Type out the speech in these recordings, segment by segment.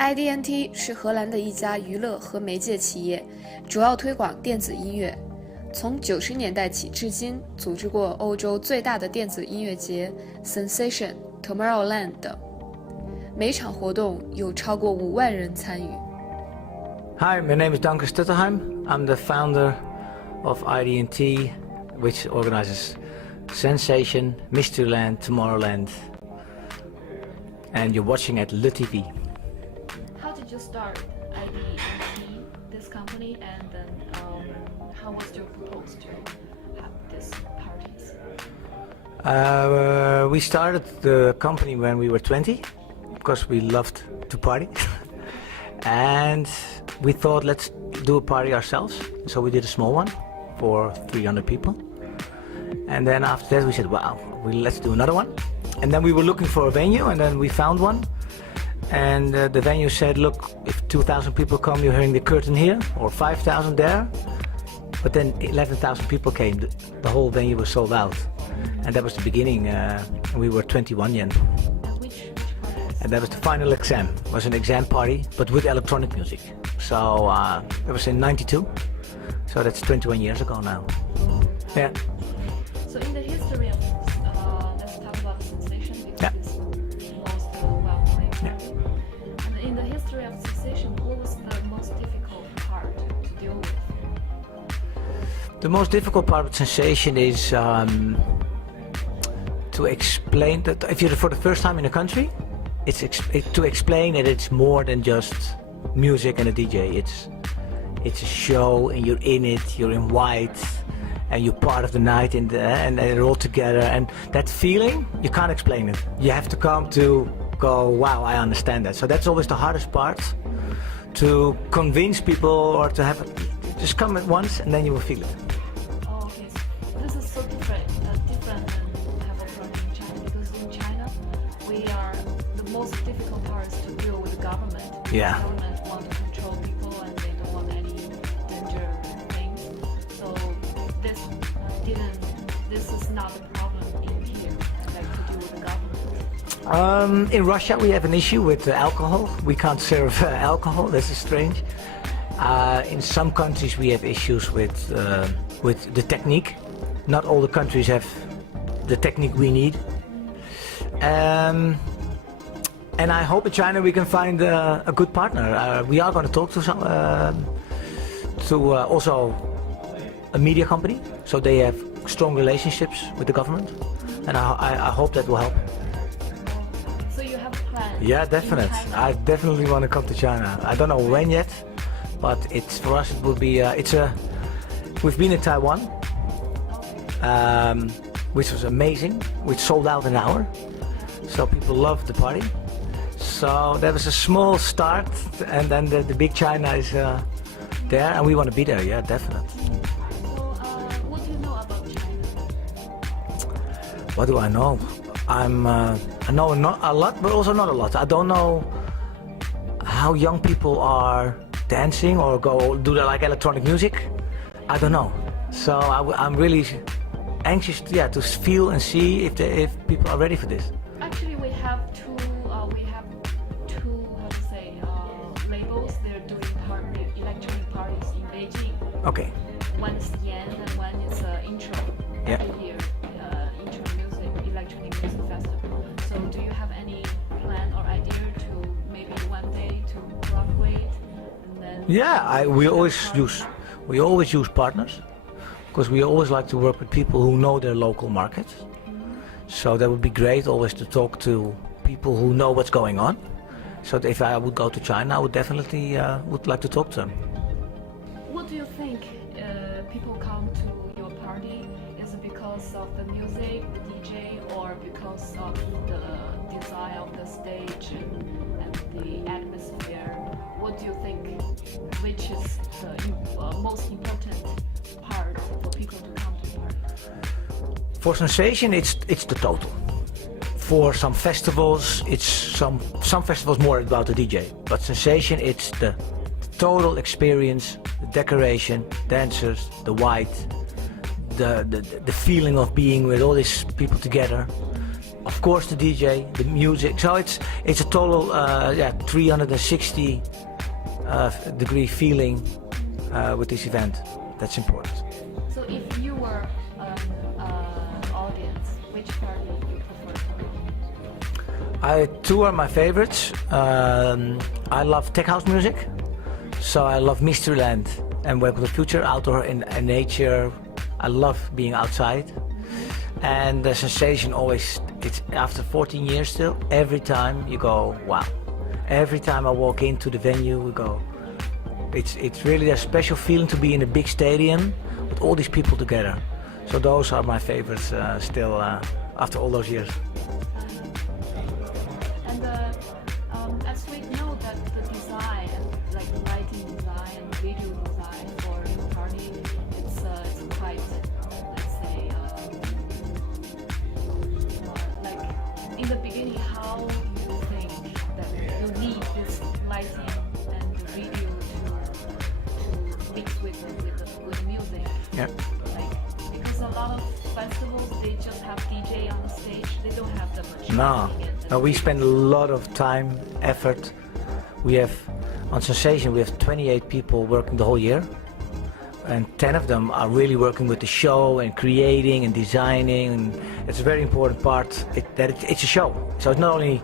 IDNT 是荷兰的一家娱乐和媒介企业，主要推广电子音乐。从90年代起至今，组织过欧洲最大的电子音乐节 Sensation、Tomorrowland 等，每场活动有超过5万人参与。Hi, my name is Danke Stutterheim. I'm the founder of IDNT, which organizes Sensation, Mysteryland, Tomorrowland, and you're watching at LeTV. How did you start IDNT, this company, and then how was your proposal to have these parties? We started the company when we were 20, because we loved to party. And we thought, let's do a party ourselves. So we did a small one for 300 people. And then after that we said, wow, let's do another one. And then we were looking for a venue, and then we found one. And the venue said, look, if 2,000 people come, you're hearing the curtain here, or 5,000 there. But then 11,000 people came. The whole venue was sold out. And that was the beginning. We were 21 yen. And that was the final exam. It was an exam party, but with electronic music. So it was in '92. So that's 21 years ago now. Yeah. So in the history of, let's talk about Sensation, because it's the most well-known. Yeah. And in the history of Sensation, what was the most difficult part to deal with? The most difficult part of Sensation is to explain that if you're for the first time in a country, to explain that it's more than just music and a DJ. It's a show, and you're in it, you're in white, and you're part of the night, and they're all together. And that feeling, you can't explain it. You have to come to go, wow, I understand that. So that's always the hardest part, to convince people, or to have it, just come at once and then you will feel it. Oh, okay. So this is so different than have a problem in China, because in China, the most difficult part is to deal with the government. Yeah. The government want to control people, and they don't want any danger things. So this is not a problem in here, like to deal with the government. In Russia we have an issue with alcohol. We can't serve alcohol. This is strange. In some countries we have issues with the technique. Not all the countries have the technique we need. And I hope in China we can find a good partner. We are going to talk to also a media company, so they have strong relationships with the government, and I hope that will help. So you have plans? Yeah, definitely. I definitely want to come to China. I don't know when yet, but for us it will be. We've been in Taiwan, which was amazing. We sold out in an hour, so people loved the party. So there was a small start, and then the big China is there, and we want to be there. Yeah, definitely. So what do you know about China? What do I know? I know not a lot, but also not a lot. I don't know how young people are dancing or do they like electronic music. I don't know. So I'm really anxious, to feel and see if people are ready for this. Actually, we have two labels. They're doing electronic parties in Beijing. Okay. One is Yan, and one is Intro. Yeah. Every year, Intro Music, Electronic Music Festival. So, do you have any plan or idea to maybe one day to cooperate? And then Yeah, we always use partners, because we always like to work with people who know their local market. So that would be great always to talk to people who know what's going on. So if I would go to China, I would definitely would like to talk to them. what do you think people come to your party? Is it because of the music, the DJ, or because of the design of the stage and the atmosphere? What do you think? Which is the most important part for people to come to the party? For Sensation, it's the total. For some festivals, it's some festivals more about the DJ, but Sensation, it's the total experience, the decoration, dancers, the white, the feeling of being with all these people together, of course the DJ, the music. So it's a total 360 degree feeling with this event. That's important. So if you were an audience, which party you prefer to? Two are my favorites. I love tech house music, so I love Mysteryland and Welcome to the Future, outdoor in nature. I love being outside. And the sensation always, it's after 14 years still, every time you go, wow. Every time I walk into the venue, we go, it's really a special feeling to be in a big stadium with all these people together. So those are my favorites still after all those years. And as we know that the design, like lighting design and video design for your party, it's quite, let's say, like in the beginning, how you think that you need this lighting and the video to mix with music? Yeah. Like, because a lot of festivals, they just have DJ on the stage, they don't have that much No, lighting and no, we spend a lot of time, effort. We have, on Sensation, we have 28 people working the whole year. And 10 of them are really working with the show and creating and designing. And it's a very important part that it's a show. So it's not only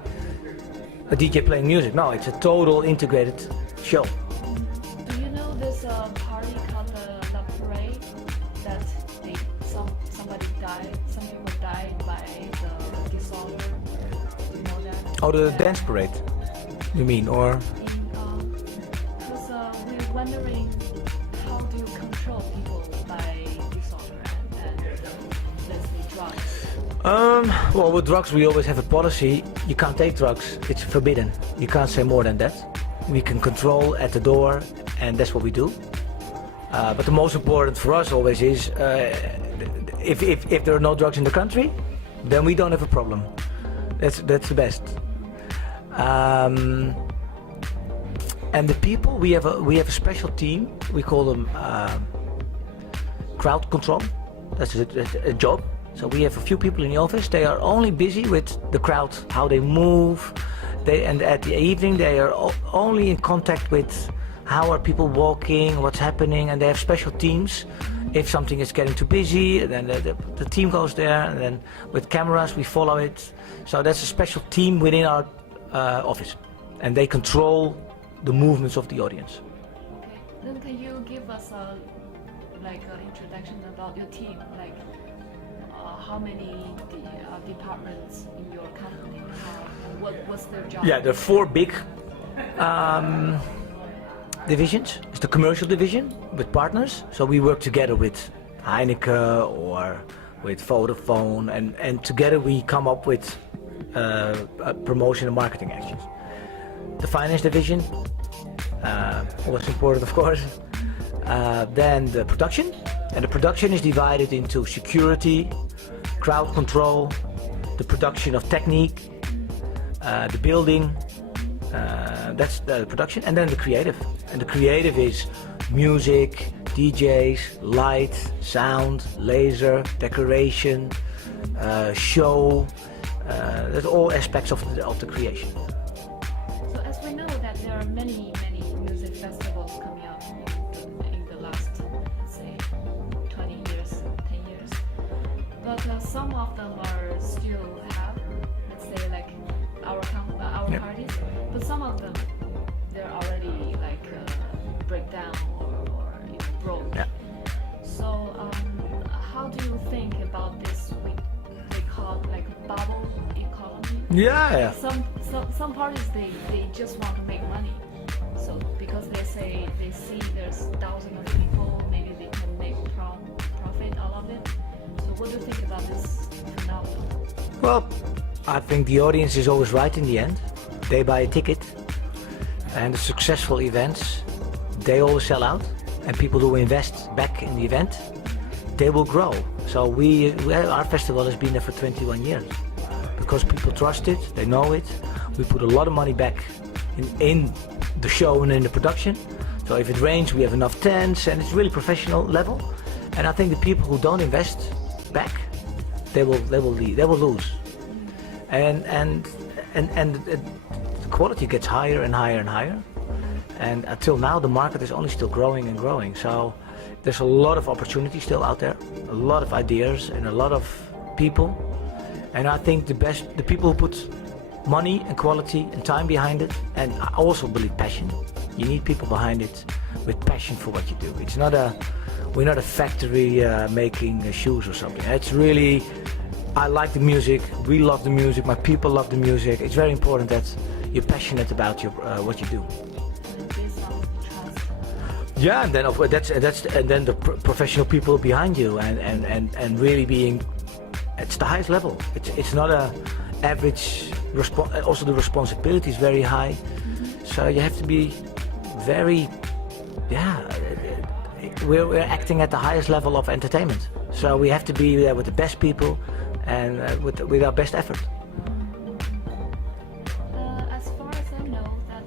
a DJ playing music, no, it's a total integrated show. Do you know this party called the parade that somebody died, some people died by the disorder? Do you know that? Oh, the dance parade, you mean, or? Because we're wondering how do you control people by disorder and let's say drugs? Well, with drugs we always have a policy. You can't take drugs, it's forbidden. You can't say more than that. We can control at the door, and that's what we do. But the most important for us always is, if there are no drugs in the country, then we don't have a problem. That's the best. And the people, we have a special team. We call them crowd control. That's a job. So we have a few people in the office. They are only busy with the crowd, how they move. And at the evening, they are only in contact with how are people walking, what's happening, and they have special teams. If something is getting too busy, then the team goes there, and then with cameras we follow it. So that's a special team within our office, and they control the movements of the audience. Okay. Then can you give us an introduction about your team? Like how many departments in your company have, and what's their job? Yeah, there are 4 big divisions. It's the commercial division with partners. So we work together with Heineken or with Vodafone, and together we come up with promotion and marketing actions. The finance division, always important of course. Then the production, and the production is divided into security, crowd control, the production of technique, the building, that's the production, and then the creative. And the creative is music, DJs, light, sound, laser, decoration, show, that's all aspects of the creation. So as we know that there are many music festivals coming up in the last, let's say, 20 years, 10 years. But some of them are still have, let's say, like our Yep. parties. But some of them, they're already like break down or broke. Yeah. So how do you think about this? They call it like bubble economy. Yeah. Some parties they just want to make money. So because they see there's thousands of people, maybe they can make profit out of it. So what do you think about this phenomenon? Well, I think the audience is always right in the end. They buy a ticket, and the successful events, they always sell out, and people who invest back in the event, they will grow. So our festival has been there for 21 years because people trust it, they know it. We put a lot of money back in the show and in the production. So if it rains, we have enough tents, and it's really professional level. And I think the people who don't invest back, they will lose. and the quality gets higher and higher and higher. And until now, the market is only still growing and growing. So there's a lot of opportunity still out there, a lot of ideas, and a lot of people. And I think the people who put money and quality and time behind it, and I also believe passion. You need people behind it with passion for what you do. We're not a factory making shoes or something. It's really, I like the music, we love the music, my people love the music. It's very important that you're passionate about what you do. Yeah, and then and then the professional people behind you, and really being, it's the highest level. It's not a average. Also, the responsibility is very high, so you have to be very, we're acting at the highest level of entertainment. So we have to be there with the best people and with our best effort. As far as I know, that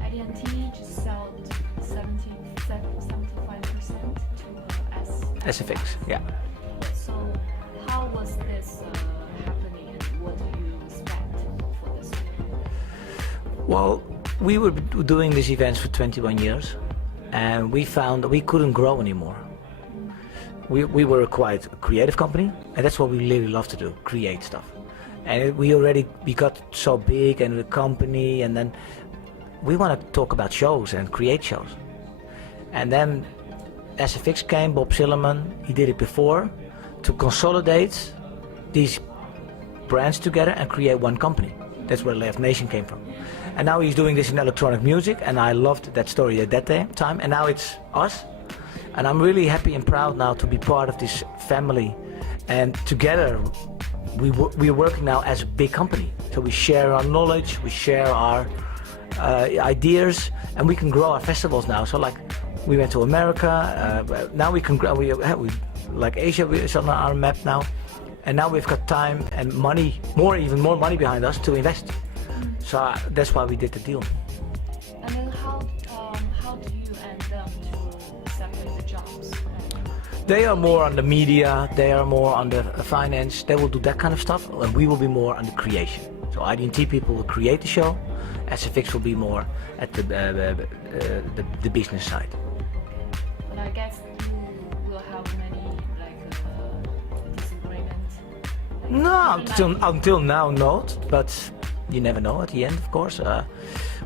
IDT just sold 75% to SFX, yeah. So how was this happening, and what do you expect for this year? Well, we were doing these events for 21 years, and we found that we couldn't grow anymore. We were quite a creative company, and that's what we really love to do, create stuff. And we got so big and the company, and then we want to talk about shows and create shows. And then SFX came, Bob Sillerman, he did it before, to consolidate these brands together and create one company. That's where Live Nation came from. And now he's doing this in electronic music, and I loved that story at that time, and now it's us. And I'm really happy and proud now to be part of this family. And together, we're working now as a big company. So we share our knowledge, we share our ideas, and we can grow our festivals now. So like, we went to America, now we can grow, like Asia is on our map now. And now we've got time and money, even more money behind us to invest. So that's why we did the deal. And then how do you and them to separate the jobs? They are more on the media, they are more on the finance, they will do that kind of stuff, and we will be more on the creation. So IDT people will create the show, SFX will be more at the business side. But I guess you will have many disagreements. No, until now not, but you never know at the end, of course.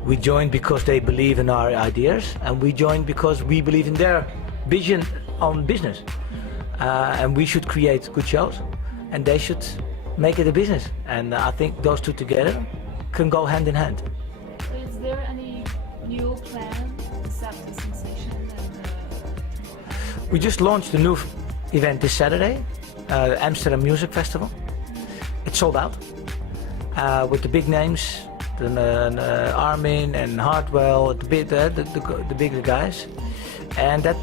We joined because they believe in our ideas, and we joined because we believe in their vision on business. And we should create good shows, and they should make it a business. And I think those two together can go hand in hand. So is there any new plan except the sensation? We just launched a new event this Saturday, Amsterdam Music Festival. It's sold out. With the big names, Armin and Hardwell, the bigger guys, and that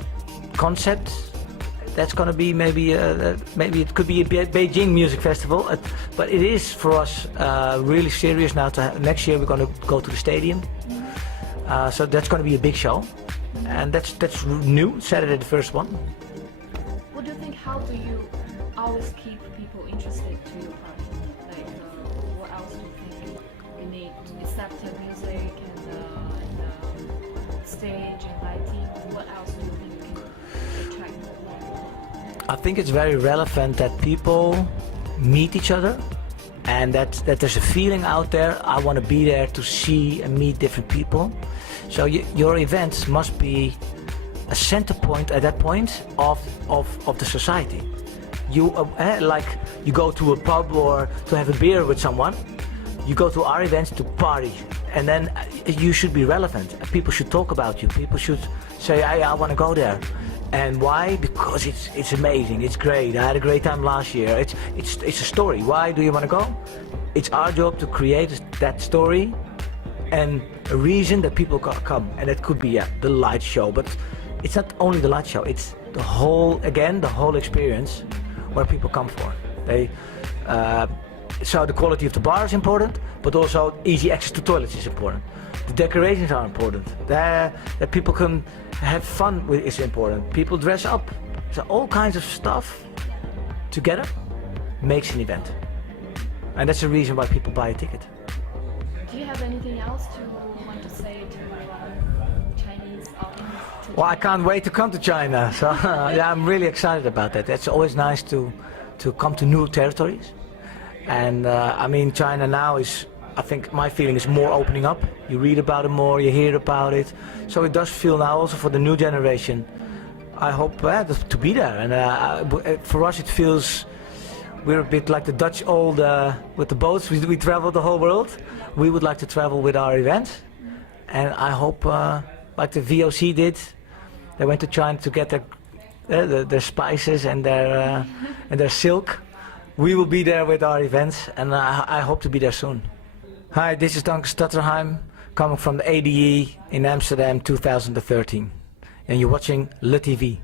concept, that's going to be maybe it could be a Beijing music festival, but it is for us really serious now. Next year we're going to go to the stadium, so that's going to be a big show, and that's new. Saturday the first one. What do you think? How do you always keep people interested to your party? What else do you think you need except the music and stage and lighting? What else do you think can attract people? I think it's very relevant that people meet each other, and that there's a feeling out there. I want to be there to see and meet different people. So your events must be a center point at that point of the society. You like you go to a pub or to have a beer with someone, you go to our events to party, and then you should be relevant. People should talk about you. People should say, I want to go there. And why? Because it's amazing, it's great. I had a great time last year. It's a story. Why do you want to go? It's our job to create that story and a reason that people come. And it could be the light show, but it's not only the light show. It's the whole experience where people come for. So the quality of the bar is important, but also easy access to toilets is important. The decorations are important. That people can have fun with is important. People dress up. So all kinds of stuff together makes an event. And that's the reason why people buy a ticket. Do you have anything else to want to say to Chinese audience? Well, I can't wait to come to China. So yeah, I'm really excited about that. It's always nice to come to new territories. And I mean, China now is, I think my feeling is more opening up. You read about it more, you hear about it. So it does feel now also for the new generation, I hope to be there. And for us it feels, we're a bit like the Dutch old, with the boats, we travel the whole world. We would like to travel with our events. And I hope, like the VOC did, they went to China to get their spices and their silk. We will be there with our events, and I hope to be there soon. Hi, this is Dank Stutterheim, coming from the ADE in Amsterdam 2013. And you're watching LeTV.